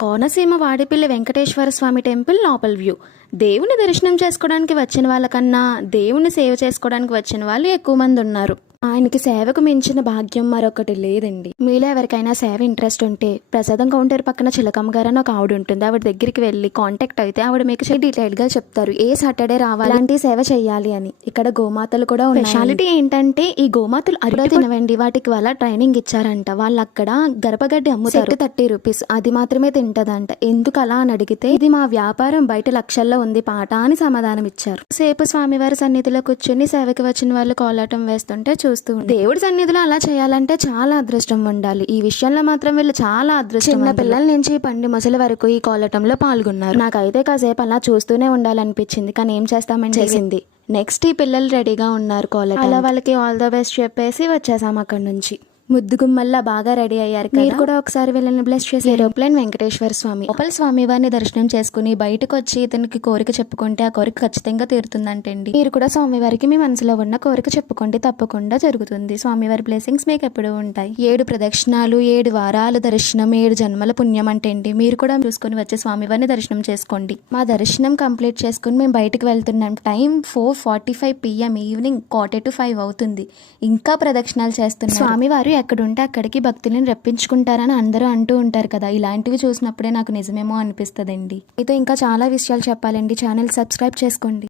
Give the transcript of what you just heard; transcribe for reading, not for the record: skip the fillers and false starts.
కోనసీమ వాడిపల్లి వెంకటేశ్వర స్వామి temple లోపల view. దేవుని దర్శనం చేసుకోవడానికి వచ్చిన వాళ్ళకన్నా దేవుని సేవ చేసుకోవడానికి వచ్చిన వాళ్ళు ఎక్కువ మంది ఉన్నారు. ఆయనకి సేవకు మించిన భాగ్యం మరొకటి లేదండి. మీలో ఎవరికైనా సేవ ఇంట్రెస్ట్ ఉంటే ప్రసాదం కౌంటర్ పక్కన చిలకమ్మ గారు అని ఒక ఆవిడ ఉంటుంది. ఆవిడ దగ్గరికి వెళ్ళి కాంటాక్ట్ అయితే ఆవిడ మీకు డీటెయిల్ గా చెప్తారు ఏ సాటర్డే రావాలి, అలాంటి సేవ చేయాలి అని. ఇక్కడ గోమాతలు కూడా ఉన్నాయి. స్పెషాలిటీ ఏంటంటే ఈ గోమాతలు అరుడ తినవండి, వాటికి వాళ్ళ ట్రైనింగ్ ఇచ్చారంట. వాళ్ళు అక్కడ గర్భగడ్డి అమ్ముతారు, 30 రూపీస్. అది మాత్రమే తింటదంట. ఎందుకు అలా అని అడిగితే ఇది మా వ్యాపారం బయట లక్షల్లో ఉంది పాట అని సమాధానం ఇచ్చారు. సేపు స్వామివారి సన్నిధిలో కూర్చుని సేవకి వచ్చిన వాళ్ళు కోలాటం వేస్తుంటే దేవుడి సన్నిధిలో అలా చేయాలంటే చాలా అదృష్టం ఉండాలి. ఈ విషయంలో మాత్రం వీళ్ళు చాలా అదృష్టం. చిన్న పిల్లల నుంచి పండి ముసలి వరకు ఈ కోలాటంలో పాల్గొన్నారు. నాకైతే కాసేపు అలా చూస్తూనే ఉండాలనిపించింది, కానీ ఏం చేస్తామని చేసింది. నెక్స్ట్ ఈ పిల్లలు రెడీగా ఉన్నారు కోలాటం. అలా వాళ్ళకి ఆల్ ద బెస్ట్ చెప్పేసి వచ్చేసాం అక్కడి నుంచి. ముద్దుగుమ్మల్లా బాగా రెడీ అయ్యారు. మీరు కూడా ఒకసారి వీళ్ళని బ్లెస్ చేసి ఏరోప్లేన్ వెంకటేశ్వర స్వామి లోపల స్వామివారిని దర్శనం చేసుకుని బయటకు వచ్చి ఇతనికి కోరిక చెప్పుకుంటే ఆ కోరిక ఖచ్చితంగా తీరుతుందంటండి. మీరు కూడా స్వామివారికి మీ మనసులో ఉన్న కోరిక చెప్పుకుంటే తప్పకుండా జరుగుతుంది. స్వామివారి బ్లెస్సింగ్స్ మీకు ఎప్పుడూ ఉంటాయి. 7 ప్రదక్షిణాలు, 7 వారాల దర్శనం, 7 జన్మల పుణ్యం అంటండి. మీరు కూడా చూసుకుని వచ్చి స్వామివారిని దర్శనం చేసుకోండి. మా దర్శనం కంప్లీట్ చేసుకుని మేము బయటకు వెళ్తున్నాం. టైం 4:45 PM, ఈవినింగ్ 4:45 అవుతుంది. ఇంకా ప్రదక్షిణాలు చేస్తున్నాం. స్వామివారు ఎక్కడుంటే అక్కడికి భక్తులను రప్పించుకుంటారని అందరూ అంటూ ఉంటారు కదా. ఇలాంటివి చూసినప్పుడే నాకు నిజమేమో అనిపిస్తుందండి. అయితే ఇంకా చాలా విషయాలు చెప్పాలండి. ఛానల్ సబ్స్క్రైబ్ చేసుకోండి.